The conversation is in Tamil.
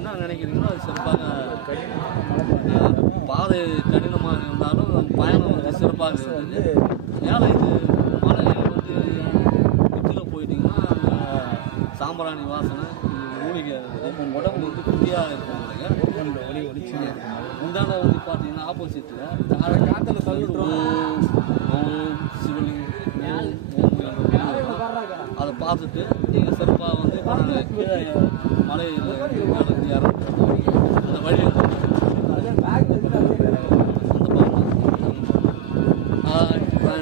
என்ன நினைக்கிறீங்களோ அது சிறப்பாக பாதை கடினமாக இருந்தாலும் பயணம் வந்து சிறப்பாக இருந்தது. மேலே இது மலை வந்து உச்சியில் போயிட்டிங்கன்னா அந்த சாம்பிராணி வாசனை மூலிகை உடம்பு வந்து குட்டியாக இருக்கும் ஒளி ஒளிச்சு முந்தான வந்து பார்த்தீங்கன்னா ஆப்போசிட்டில் காற்றுல தள்ளிடுறோம் பார்த்துட்டு நீங்கள் சிறப்பாக வந்து மழை இறந்து